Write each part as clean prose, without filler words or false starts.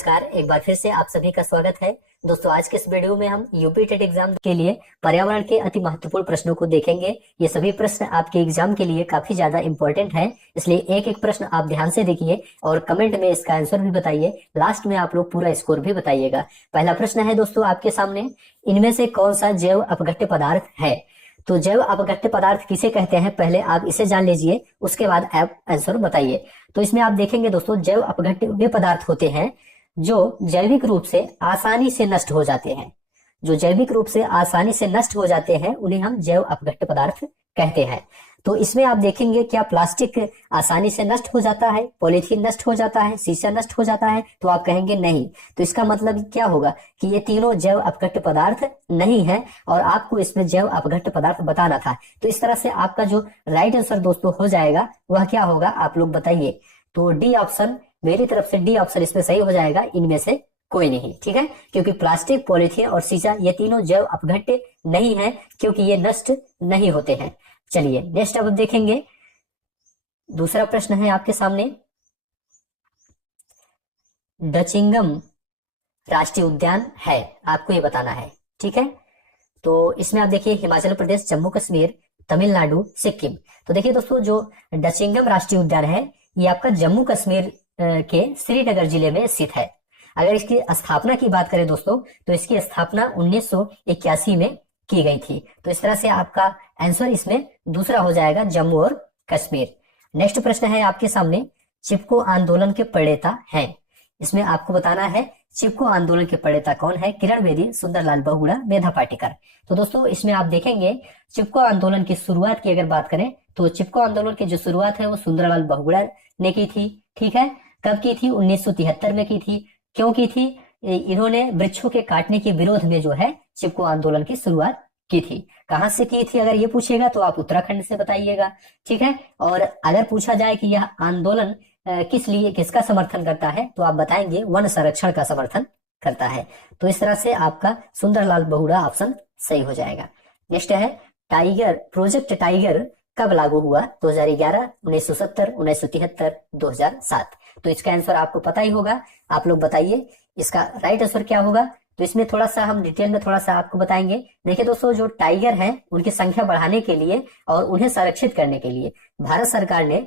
नमस्कार, एक बार फिर से आप सभी का स्वागत है। दोस्तों, आज के इस वीडियो में हम यूपी टेट एग्जाम के लिए पर्यावरण के अति महत्वपूर्ण प्रश्नों को देखेंगे। ये सभी प्रश्न आपके एग्जाम के लिए काफी ज्यादा इंपॉर्टेंट है, इसलिए एक एक प्रश्न आप ध्यान से देखिए और कमेंट में इसका आंसर भी बताइए। लास्ट में आप लोग पूरा स्कोर भी बताइएगा। पहला प्रश्न है दोस्तों आपके सामने, इनमें से कौन सा जैव अपघट्य पदार्थ है? तो जैव अपघट्य पदार्थ किसे कहते हैं, पहले आप इसे जान लीजिए, उसके बाद आप आंसर बताइए। तो इसमें आप देखेंगे दोस्तों, जैव अपघट्य वे पदार्थ होते हैं जो जैविक रूप से आसानी से नष्ट हो जाते हैं। जो जैविक रूप से आसानी से नष्ट हो जाते हैं उन्हें हम जैव अपघट्य पदार्थ कहते हैं। तो इसमें आप देखेंगे, क्या प्लास्टिक आसानी से नष्ट हो जाता है, पॉलीथीन नष्ट हो जाता है, शीशा नष्ट हो जाता है? तो आप कहेंगे नहीं। तो इसका मतलब क्या होगा कि ये तीनों जैव अपघट्य पदार्थ नहीं है और आपको इसमें जैव अपघट्य पदार्थ बताना था। तो इस तरह से आपका जो राइट आंसर दोस्तों हो जाएगा वह क्या होगा, आप लोग बताइए। तो डी ऑप्शन, मेरी तरफ से डी ऑप्शन इसमें सही हो जाएगा, इनमें से कोई नहीं। ठीक है, क्योंकि प्लास्टिक, पॉलीथीन और शीशा ये तीनों जैव अपघट्य नहीं है, क्योंकि ये नष्ट नहीं होते हैं। चलिए नेक्स्ट अब देखेंगे, दूसरा प्रश्न है आपके सामने, डचिंगम राष्ट्रीय उद्यान है, आपको ये बताना है। ठीक है, तो इसमें आप देखिए हिमाचल प्रदेश, जम्मू कश्मीर, तमिलनाडु, सिक्किम। तो देखिए दोस्तों, जो डचिंगम राष्ट्रीय उद्यान है ये आपका जम्मू कश्मीर के श्रीनगर जिले में स्थित है। अगर इसकी स्थापना की बात करें दोस्तों, तो इसकी स्थापना 1981 में की गई थी। तो इस तरह से आपका आंसर इसमें दूसरा हो जाएगा, जम्मू और कश्मीर। नेक्स्ट प्रश्न है आपके सामने, चिपको आंदोलन के प्रणेता हैं। इसमें आपको बताना है चिपको आंदोलन के प्रणेता कौन है? किरण बेदी, सुंदरलाल बहुगुणा, मेधा पाटेकर। तो दोस्तों इसमें आप देखेंगे, चिपको आंदोलन की शुरुआत की अगर बात करें तो चिपको आंदोलन की जो शुरुआत है वो सुंदरलाल बहुगुणा ने की थी। ठीक है, कब की थी? 1973 में की थी। क्यों की थी? इन्होंने वृक्षों के काटने के विरोध में जो है चिपको आंदोलन की शुरुआत की थी। कहां से की थी अगर ये पूछेगा तो आप उत्तराखंड से बताइएगा। ठीक है, और अगर पूछा जाए कि यह आंदोलन किस लिए, किसका समर्थन करता है, तो आप बताएंगे वन संरक्षण का समर्थन करता है। तो इस तरह से आपका सुंदरलाल बहुगुणा ऑप्शन सही हो जाएगा। नेक्स्ट है, टाइगर, प्रोजेक्ट टाइगर कब लागू हुआ? 2011, 1970, 1973, 2007। तो इसका आंसर आपको पता ही होगा, आप लोग बताइए इसका राइट आंसर क्या होगा। तो इसमें थोड़ा सा हम डिटेल में थोड़ा सा आपको बताएंगे। देखिए दोस्तों, जो टाइगर हैं उनकी संख्या बढ़ाने के लिए और उन्हें संरक्षित करने के लिए भारत सरकार ने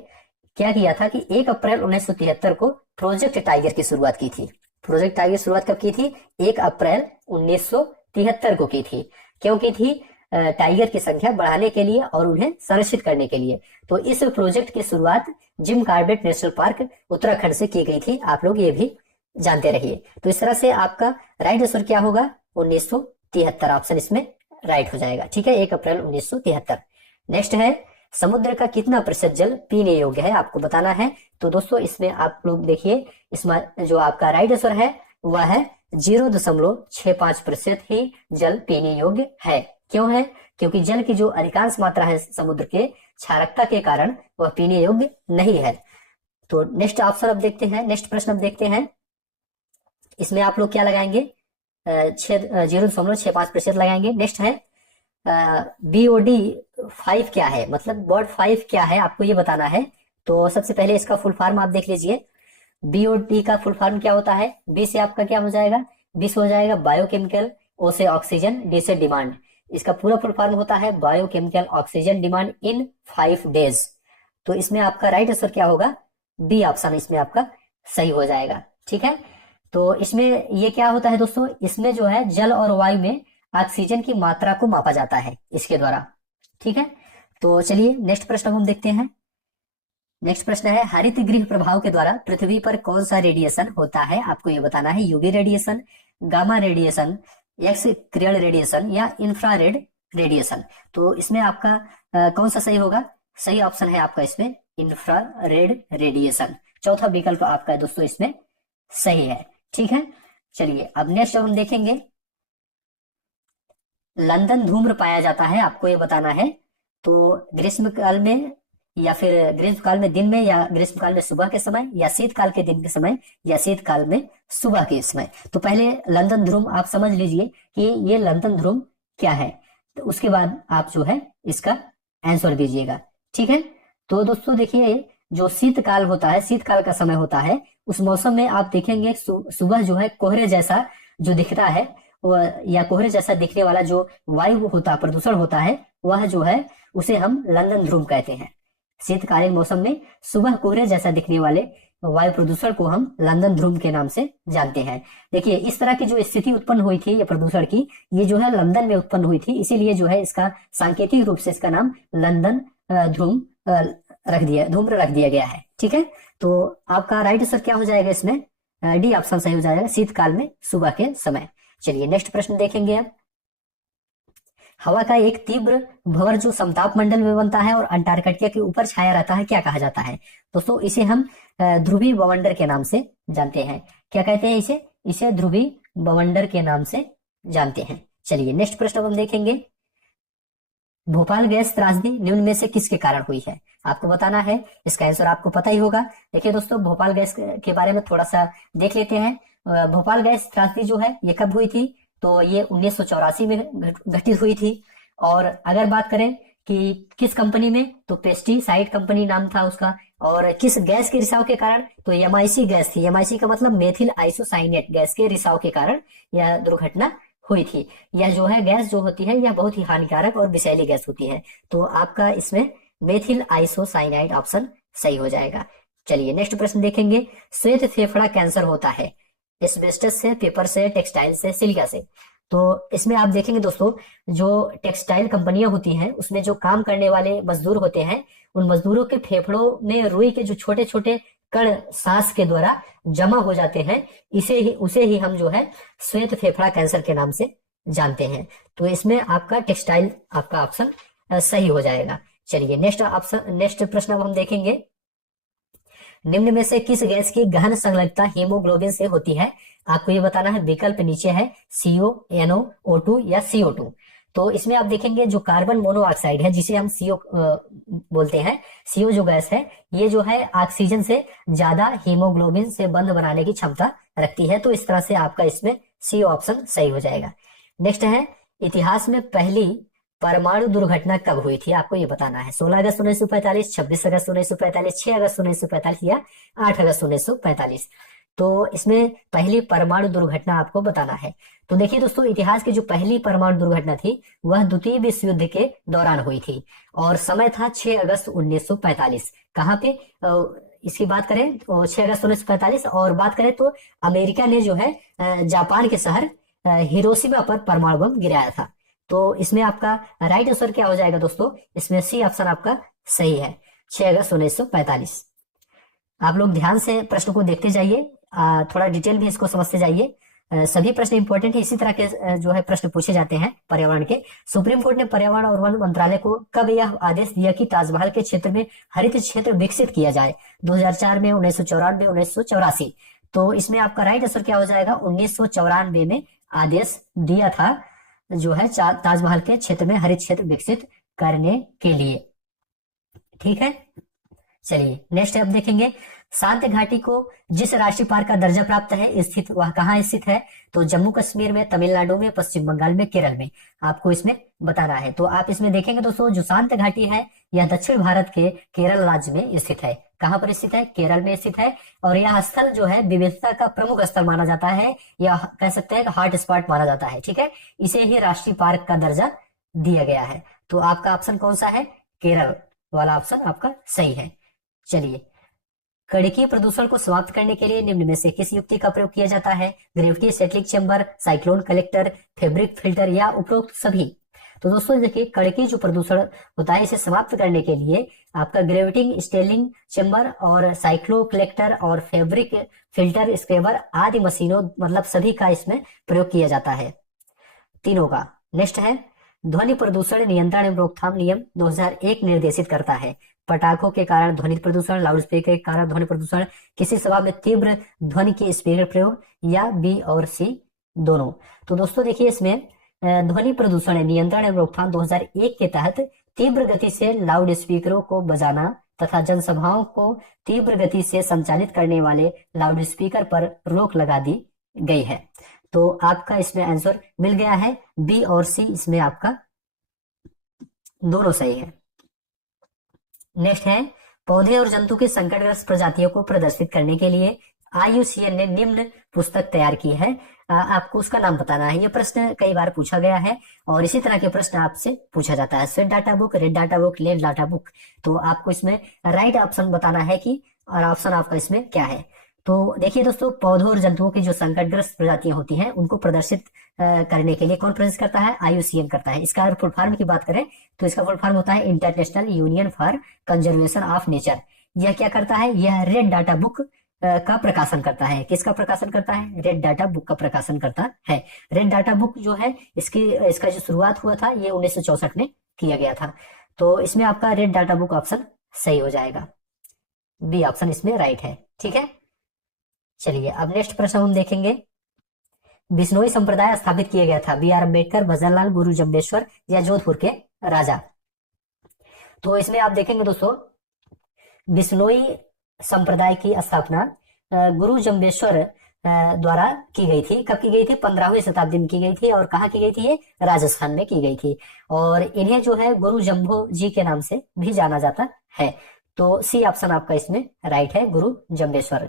क्या किया था कि 1 अप्रैल 1973 को प्रोजेक्ट टाइगर की शुरुआत की थी। प्रोजेक्ट टाइगर शुरुआत कब की थी? 1 अप्रैल 1973 को की थी। क्यों की थी? टाइगर की संख्या बढ़ाने के लिए और उन्हें संरक्षित करने के लिए। तो इस प्रोजेक्ट की शुरुआत Jim Corbett national park Uttarakhand से की गई थी। आप लोग ये भी जानते रहिए। तो इस तरह से आपका राइट आंसर क्या होगा? 1973 ऑप्शन इसमें राइट हो जाएगा। ठीक है, 1 अप्रैल 1973। नेक्स्ट है, समुद्र का कितना प्रतिशत जल पीने योग्य है, आपको बताना है। तो दोस्तों इसमें आप लोग देखिए, इसमें जो आपका राइट आंसर है वह है 0.65% ही जल पीने योग्य है। क्यों है? क्योंकि जल की जो अधिकांश मात्रा है समुद्र के क्षारकता के कारण वह पीने योग्य नहीं है। तो नेक्स्ट ऑप्शन अब देखते हैं, नेक्स्ट प्रश्न अब देखते हैं। इसमें आप लोग क्या लगाएंगे? 0.65% लगाएंगे। नेक्स्ट है, BOD 5 क्या है, मतलब बोर्ड 5 क्या है, आपको ये बताना है। तो सबसे पहले इसका फुल फॉर्म आप देख लीजिए। BOD का फुल फॉर्म क्या होता है? B से आपका क्या हो जाएगा? B से हो जाएगा बायोकेमिकल, O से ऑक्सीजन, D से डिमांड। इसका पूरा फुल फॉर्म होता है biochemical oxygen demand in 5 days. तो इसमें आपका राइट आंसर क्या होगा? B ऑप्शन इसमें आपका सही हो जाएगा। ठीक है, तो इसमें ये क्या होता है दोस्तों, इसमें जो है जल और वायु में ऑक्सीजन की मात्रा को मापा जाता है इसके द्वारा। ठीक है, तो चलिए नेक्स्ट प्रश्न हम देखते हैं। नेक्स्ट प्रश्न है, हरित गृह प्रभाव के द्वारा पृथ्वी पर कौन सा रेडिएशन होता है, आपको ये बताना है। UV radiation, gamma radiation, X किरण रेडिएशन या इंफ्रारेड रेडिएशन। तो इसमें आपका कौन सा सही होगा? सही ऑप्शन है आपका इसमें इंफ्रारेड रेडिएशन। चौथा विकल्प आपका है दोस्तों इसमें सही है। ठीक है, चलिए अब नेक्स्ट हम देखेंगे, लंदन धूम्र पाया जाता है, आपको ये बताना है। तो ग्रीष्म काल में या फिर ग्रीष्म काल में दिन में, या ग्रीष्म काल में सुबह के समय, या शीतकाल के दिन के समय, या शीतकाल में सुबह के समय। तो पहले लंदन ध्रुव आप समझ लीजिए कि ये लंदन ध्रुव क्या है, तो उसके बाद आप जो है इसका आंसर दीजिएगा। ठीक है, तो दोस्तों देखिए, जो शीतकाल होता है, शीतकाल का समय होता है उस मौसम में आप देखेंगे सुबह जो है कोहरे जैसा जो दिखता है या कोहरे जैसा दिखने वाला जो वायु होता प्रदूषण होता है, वह जो है उसे हम लंदन ध्रुव कहते हैं। शीतकालीन मौसम में सुबह कोहरे जैसा दिखने वाले वायु प्रदूषण को हम लंदन ध्रुव के नाम से जानते हैं। देखिए इस तरह की जो स्थिति उत्पन्न हुई थी ये प्रदूषण की, ये जो है लंदन में उत्पन्न हुई थी, इसीलिए जो है इसका सांकेतिक रूप से इसका नाम लंदन धूम्र रख दिया गया है। ठीक है, तो आपका राइट आंसर क्या हो जाएगा इसमें? डी ऑप्शन सही हो जाएगा, शीतकाल में सुबह के समय। चलिए नेक्स्ट प्रश्न देखेंगे अब। हवा का एक तीव्र भंवर जो समताप मंडल में बनता है और अंटार्कटिका के ऊपर छाया रहता है, क्या कहा जाता है? दोस्तों इसे हम ध्रुवीय बवंडर के नाम से जानते हैं। क्या कहते हैं इसे? इसे ध्रुवीय बवंडर के नाम से जानते हैं। चलिए नेक्स्ट प्रश्न हम देखेंगे। भोपाल गैस त्रासदी निम्न में से किसके कारण हुई है? आपको बताना है, इसका आंसर आपको पता ही होगा। देखिए दोस्तों भोपाल गैस के बारे में थोड़ा सा देख लेते हैं। भोपाल गैस त्रासदी जो है ये कब हुई थी? तो ये 1984 में घटित हुई थी। और अगर बात करें कि किस कंपनी में, तो पेस्टिसाइड कंपनी नाम था उसका। और किस गैस के रिसाव के कारण? तो एमआईसी गैस थी। एमआईसी का मतलब मेथिल आइसोसाइनेट गैस के रिसाव के कारण यह दुर्घटना हुई थी। यह जो है गैस जो होती है यह बहुत ही हानिकारक और विषैली गैस होती है। तो आपका इसमें मेथिल आइसोसाइनाइड ऑप्शन सही हो जाएगा। चलिए नेक्स्ट प्रश्न देखेंगे। श्वेत फेफड़ा कैंसर होता है एस्बेस्टस से, पेपर से, टेक्सटाइल से, सिलिका से। तो इसमें आप देखेंगे दोस्तों जो टेक्सटाइल कंपनियां होती हैं उसमें जो काम करने वाले मजदूर होते हैं, उन मजदूरों के फेफड़ों में रुई के जो छोटे छोटे कण सांस के द्वारा जमा हो जाते हैं, उसे ही हम जो है श्वेत फेफड़ा कैंसर के नाम से जानते हैं। तो इसमें आपका टेक्सटाइल आपका ऑप्शन सही हो जाएगा। चलिए नेक्स्ट प्रश्न अब हम देखेंगे। निम्न में से किस गैस की गहन संलग्नता हीमोग्लोबिन से होती है? आपको ये बताना है। विकल्प नीचे है, CO, NO, O2 या CO2। तो इसमें आप देखेंगे जो कार्बन मोनोऑक्साइड है जिसे हम CO बोलते हैं, CO जो गैस है ये जो है ऑक्सीजन से ज्यादा हीमोग्लोबिन से बंध बनाने की क्षमता रखती है। तो इस तरह से आपका इसमें C ऑप्शन सही हो जाएगा। नेक्स्ट है, इतिहास में पहली परमाणु दुर्घटना कब हुई थी? आपको ये बताना है। 16 अगस्त 1945, 26 अगस्त 1945, 6 अगस्त 1945 या 8 अगस्त 1945। तो इसमें पहली परमाणु दुर्घटना आपको बताना है। तो देखिए दोस्तों इतिहास की जो पहली परमाणु दुर्घटना थी वह द्वितीय विश्व युद्ध के दौरान हुई थी और समय था 6 अगस्त 1945। कहाँ पे इसकी बात करें तो 6 अगस्त 1945। और बात करें तो अमेरिका ने जो है जापान के शहर हिरोशिमा पर परमाणु बम गिराया था। तो इसमें आपका राइट आंसर क्या हो जाएगा दोस्तों? इसमें सी ऑप्शन आपका सही है, 6 अगस्त 1945। आप लोग ध्यान से प्रश्न को देखते जाइए, थोड़ा डिटेल में इसको समझते जाइए। सभी प्रश्न इंपॉर्टेंट है, इसी तरह के जो है प्रश्न पूछे जाते हैं पर्यावरण के। सुप्रीम कोर्ट ने पर्यावरण और वन मंत्रालय को कब यह आदेश दिया कि ताजमहल के क्षेत्र में हरित क्षेत्र विकसित किया जाए? 2004 में, 1994, 1984। तो इसमें आपका राइट आंसर क्या हो जाएगा? 1994 में आदेश दिया था जो है ताजमहल के क्षेत्र में हरित क्षेत्र विकसित करने के लिए। ठीक है, चलिए नेक्स्ट अब देखेंगे। शांत घाटी को जिस राष्ट्रीय पार्क का दर्जा प्राप्त है स्थित, वह कहाँ स्थित है? तो जम्मू कश्मीर में, तमिलनाडु में, पश्चिम बंगाल में, केरल में। आपको इसमें बताना है। तो आप इसमें देखेंगे दोस्तों जो शांत घाटी है यह दक्षिण भारत के केरल राज्य में स्थित है। कहाँ पर स्थित है? केरल में स्थित है। और यह स्थल जो है विविधता का प्रमुख स्थल माना जाता है, या कह सकते हैं हॉट स्पॉट माना जाता है। ठीक है, इसे ही राष्ट्रीय पार्क का दर्जा दिया गया है। तो आपका ऑप्शन कौन सा है? केरल वाला ऑप्शन आपका सही है। चलिए, कड़की प्रदूषण को समाप्त करने के लिए निम्न में से किस युक्ति का प्रयोग किया जाता है? Gravity settling chamber, cyclone collector, fabric filter या उपरोक्त सभी? तो दोस्तों देखिए कड़की जो प्रदूषण होता है इसे समाप्त करने के लिए आपका ग्रेविटी स्टेलिंग चेंबर और साइक्लो कलेक्टर और फैब्रिक फिल्टर स्क्रैबर आदि मशीनों मतलब सभी का इसमें प्रयोग किया जाता है, तीनों का। नेक्स्ट है, ध्वनि प्रदूषण नियंत्रण एवं रोकथाम नियम 2001 निर्देशित करता है पटाखों के कारण ध्वनि प्रदूषण, लाउडस्पीकर के कारण ध्वनि प्रदूषण, किसी सभा में तीव्र ध्वनि के स्पीकर प्रयोग, या बी और सी दोनों? तो दोस्तों देखिए इसमें ध्वनि प्रदूषण नियंत्रण एवं रोकथाम 2001 के तहत तीव्र गति से लाउड स्पीकरों को बजाना तथा जनसभाओं को तीव्र गति से संचालित करने वाले लाउड स्पीकर पर रोक लगा दी गई है। तो आपका इसमें आंसर मिल गया है, बी और सी इसमें आपका दोनों सही है। नेक्स्ट है, पौधे और जंतु की संकटग्रस्त प्रजातियों को प्रदर्शित करने के लिए IUCN ने निम्न पुस्तक तैयार की है, आपको उसका नाम बताना है। ये प्रश्न कई बार पूछा गया है और इसी तरह के प्रश्न आपसे पूछा जाता है। Sweat data book, red data book, led data book. तो आपको इसमें राइट ऑप्शन बताना है कि, और ऑप्शन आपका इसमें क्या है। तो देखिए दोस्तों, पौधों और जंतुओं की जो संकटग्रस्त प्रजातियां होती हैं उनको प्रदर्शित करने के लिए कौन प्रदर्शित करता है? IUCN करता है। इसका फुल फॉर्म की बात करें तो इसका फुल फॉर्म होता है international union for conservation of nature. यह क्या करता है? यह रेड डाटा बुक का प्रकाशन करता है। किसका प्रकाशन करता है? रेड डाटा बुक का प्रकाशन करता है। रेड डाटा बुक जो है इसका जो शुरुआत हुआ था ये 1964 में किया गया था। तो इसमें आपका रेड डाटा बुक ऑप्शन सही हो जाएगा, बी ऑप्शन इसमें राइट है। ठीक है, चलिए अब नेक्स्ट प्रश्न हम देखेंगे। बिश्नोई संप्रदाय स्थापित किया गया था? BR अम्बेडकर, भजनलाल, गुरु जम्बेश्वर या जोधपुर के राजा? तो इसमें आप देखेंगे दोस्तों, बिश्नोई संप्रदाय की स्थापना गुरु जम्बेश्वर द्वारा की गई थी। कब की गई थी? 15वीं शताब्दी में की गई थी। और कहाँ की गई थी? ये राजस्थान में की गई थी। और इन्हें जो है गुरु जम्बो जी के नाम से भी जाना जाता है। तो सी ऑप्शन आपका इसमें राइट है, गुरु जम्बेश्वर।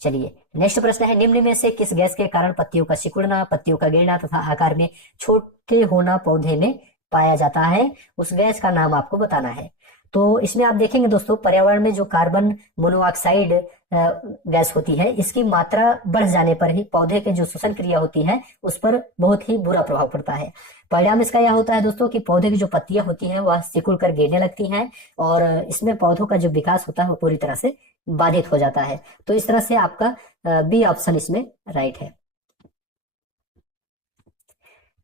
चलिए नेक्स्ट प्रश्न है, निम्न में से किस गैस के कारण पत्तियों का सिकुड़ना, पत्तियों का गिरना तथा आकार में छोटे होना पौधे में पाया जाता है? उस गैस का नाम आपको बताना है। तो इसमें आप देखेंगे दोस्तों, पर्यावरण में जो कार्बन मोनोऑक्साइड गैस होती है, इसकी मात्रा बढ़ जाने पर ही पौधे के जो श्वसन क्रिया होती है उस पर बहुत ही बुरा प्रभाव पड़ता है। परिणाम इसका यह होता है दोस्तों कि पौधे की जो पत्तियां होती हैं वह सिकुड़ कर गिरने लगती हैं और इसमें पौधों का जो विकास होता है वो पूरी तरह से बाधित हो जाता है। तो इस तरह से आपका बी ऑप्शन इसमें राइट है।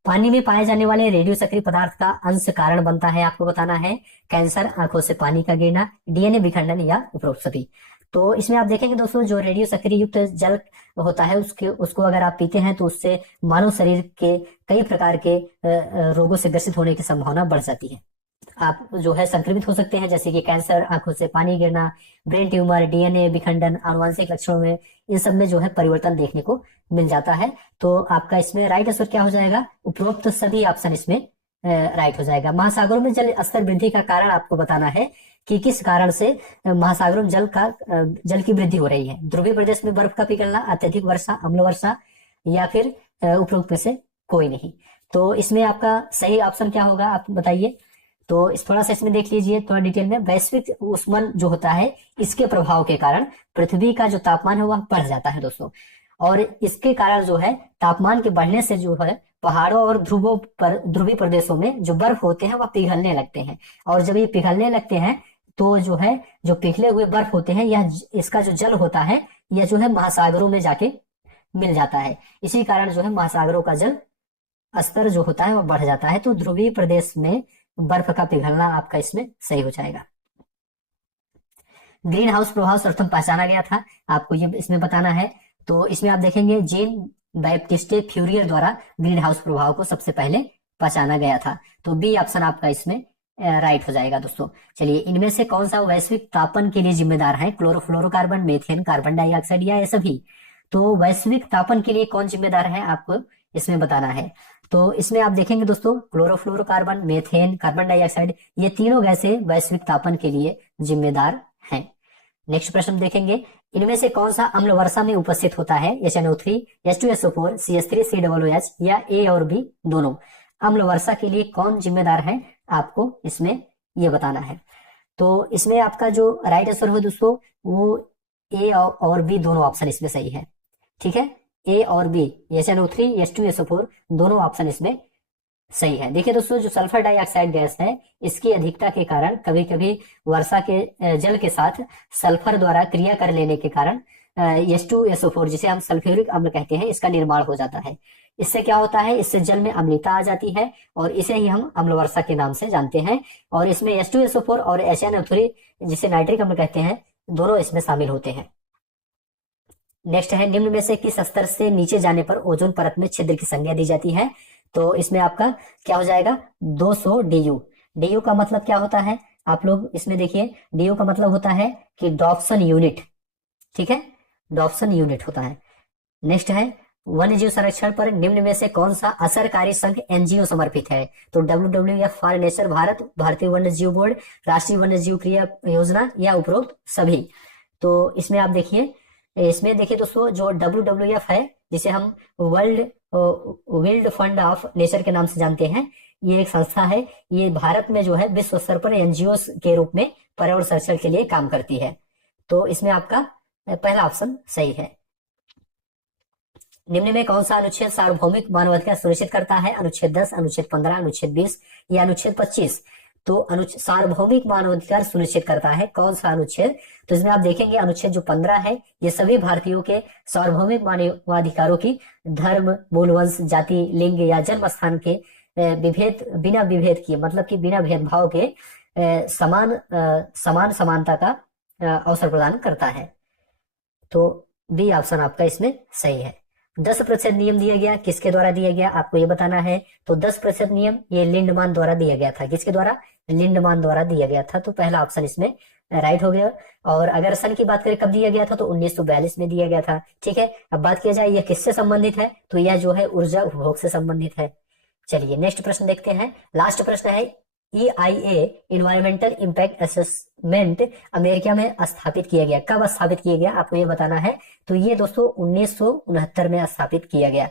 पानी में पाए जाने वाले रेडियो सक्रिय पदार्थ का अंश कारण बनता है, आपको बताना है। कैंसर, आंखों से पानी का गिरना, DNA विखंडन या उपरोक्त सभी। तो इसमें आप देखेंगे दोस्तों, जो रेडियो सक्रिय युक्त जल होता है उसको अगर आप पीते हैं तो उससे मानव शरीर के कई प्रकार के रोगों से ग्रसित होने की संभावना बढ़ जाती है। आप जो है संक्रमित हो सकते हैं, जैसे कि कैंसर, आंखों से पानी गिरना, ब्रेन ट्यूमर, DNA विखंडन, आनुवंशिक लक्षणों में इन सब में जो है परिवर्तन देखने को मिल जाता है। तो आपका इसमें राइट आंसर क्या हो जाएगा? उपरोक्त सभी ऑप्शन इसमें राइट हो जाएगा। महासागरों में जल स्तर वृद्धि का कारण आपको बताना है कि किस कारण से महासागरों में जल की वृद्धि हो रही है। ध्रुवीय प्रदेश में बर्फ का पिघलना, अत्यधिक वर्षा, अम्ल वर्षा या फिर उपरोक्त में से कोई नहीं। तो इसमें आपका सही ऑप्शन क्या होगा, आप बताइए। तो इस थोड़ा सा इसमें देख लीजिए थोड़ा डिटेल में। वैश्विक ऊष्मन जो होता है इसके प्रभाव के कारण पृथ्वी का जो तापमान है वह बढ़ जाता है दोस्तों। और इसके कारण जो है तापमान के बढ़ने से जो है पहाड़ों और ध्रुवीय प्रदेशों में जो बर्फ होते हैं वह पिघलने लगते हैं। और जब ये पिघलने लगते हैं तो जो है जो पिघले हुए बर्फ होते हैं या इसका जो जल होता है यह जो है महासागरों में जाके मिल जाता है। इसी कारण जो है महासागरों का जल स्तर जो होता है वह बढ़ जाता है। तो ध्रुवीय प्रदेश में बर्फ का पिघलना आपका इसमें सही हो जाएगा। ग्रीन हाउस प्रभाव सर्वप्रथम पहचाना गया था, आपको ये इसमें बताना है। तो इसमें आप देखेंगे जेन बैप्टिस्टे फ्यूरियर द्वारा ग्रीन हाउस प्रभाव को सबसे पहले पहचाना गया था। तो बी ऑप्शन आपका इसमें राइट हो जाएगा दोस्तों। चलिए, इनमें से कौन सा वैश्विक तापन के लिए जिम्मेदार है? क्लोरोफ्लोरोकार्बन, मीथेन, कार्बन डाइऑक्साइड या ये सभी? तो वैश्विक तापन के लिए कौन जिम्मेदार है आपको इसमें बताना है। तो इसमें आप देखेंगे दोस्तों, क्लोरोफ्लोरोकार्बन, मीथेन, कार्बन डाइऑक्साइड ये तीनों गैसें वैश्विक तापन के लिए जिम्मेदार हैं। नेक्स्ट प्रश्न देखेंगे, इनमें से कौन सा अम्ल वर्षा में उपस्थित होता है? HNO3, H2SO4, CH3, COOH या A और B दोनों? अम्ल वर्षा के लिए कौन जिम्मेदार है आपको इसमें ये बताना है। तो इसमें आपका जो राइट आंसर हो दोस्तों वो A और B दोनों ऑप्शन इसमें सही है। ठीक है, A और B, HNO3, H2SO4 दोनों ऑप्शन इसमें सही है। देखिए दोस्तों, जो सल्फर डाइऑक्साइड गैस है इसकी अधिकता के कारण कभी कभी वर्षा के जल के साथ सल्फर द्वारा क्रिया कर लेने के कारण H2SO4 जिसे हम सल्फ्यूरिक अम्ल कहते हैं इसका निर्माण हो जाता है। इससे क्या होता है, इससे जल में अम्लता आ जाती है और इसे ही हम अम्ल वर्षा के नाम से जानते हैं। और इसमें H2SO4 और HNO3 जिसे नाइट्रिक अम्ल कहते हैं दोनों इसमें शामिल होते हैं। नेक्स्ट है, निम्न में से किस स्तर से नीचे जाने पर ओजोन परत में छिद्र की संज्ञा दी जाती है? तो इसमें आपका क्या हो जाएगा, 200 DU। DU का मतलब क्या होता है आप लोग इसमें देखिए, DU का मतलब होता है कि डॉप्सन यूनिट। ठीक है, डॉप्सन यूनिट होता है। नेक्स्ट है, वन्य जीव संरक्षण पर निम्न में से कौन सा असरकारी संघ NGO समर्पित है? तो WWF फॉर नेचर भारत, भारतीय वन्य जीव बोर्ड, राष्ट्रीय वन्य जीव क्रिया योजना या उपरोक्त सभी? तो इसमें आप देखिए इसमें देखिए दोस्तों जो WWF है, जिसे हम world wild fund of nature के नाम से जानते हैं, ये एक संस्था है। ये भारत में जो है विश्व स्तर पर एनजीओ के रूप में पर्यावरण संरक्षण के लिए काम करती है। तो इसमें आपका पहला ऑप्शन सही है। निम्न में कौन सा अनुच्छेद सार्वभौमिक मानवाधिकार सुनिश्चित करता है? अनुच्छेद 10, अनुच्छेद 15, अनुच्छेद 20 या अनुच्छेद 25? तो सार्वभौमिक मानवाधिकार सुनिश्चित करता है कौन सा अनुच्छेद? तो इसमें आप देखेंगे अनुच्छेद जो 15 है, ये सभी भारतीयों के सार्वभौमिक मानवाधिकारों की धर्म, मूल वंश, जाति, लिंग या जन्म स्थान के बिना विभेद किए, मतलब कि बिना भेदभाव के समान समानता का अवसर प्रदान करता है। तो बी ऑप्शन आपका इसमें सही है। 10% नियम दिया गया, किसके द्वारा दिया गया आपको ये बताना है। तो 10% नियम ये लिंडमान द्वारा दिया गया था। किसके द्वारा? लिंडमान द्वारा दिया गया था। तो पहला ऑप्शन इसमें राइट हो गया। और अगर सन की बात करें कब दिया गया था, तो 1942 में दिया गया था। ठीक है, अब बात किया जाए यह किससे संबंधित है, तो यह जो है ऊर्जा उपभोग से संबंधित है। चलिए नेक्स्ट प्रश्न देखते हैं। लास्ट प्रश्न है, EIA environmental impact assessment America में स्थापित किया गया। कब स्थापित किया गया आपको ये बताना है। तो ये दोस्तों 1969 में स्थापित किया गया।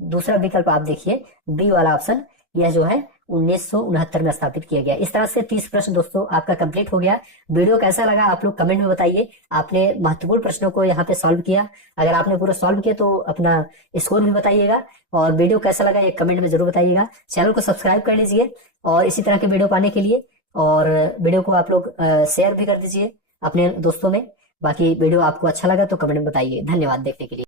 दूसरा विकल्प आप देखिए, बी वाला ऑप्शन, यह जो है 1969 में स्थापित किया गया। इस तरह से 30 प्रश्न दोस्तों आपका कंप्लीट हो गया। वीडियो कैसा लगा आप लोग कमेंट में बताइए। आपने महत्वपूर्ण प्रश्नों को यहाँ पे सॉल्व किया। अगर आपने पूरा सॉल्व किया तो अपना स्कोर भी बताइएगा, और वीडियो कैसा लगा ये कमेंट में जरूर बताइएगा। चैनल को सब्सक्राइब कर लीजिए और इसी तरह के वीडियो पाने के लिए, और वीडियो को आप लोग शेयर भी कर दीजिए अपने दोस्तों में। बाकी वीडियो आपको अच्छा लगा तो कमेंट में बताइए। धन्यवाद देखने के लिए।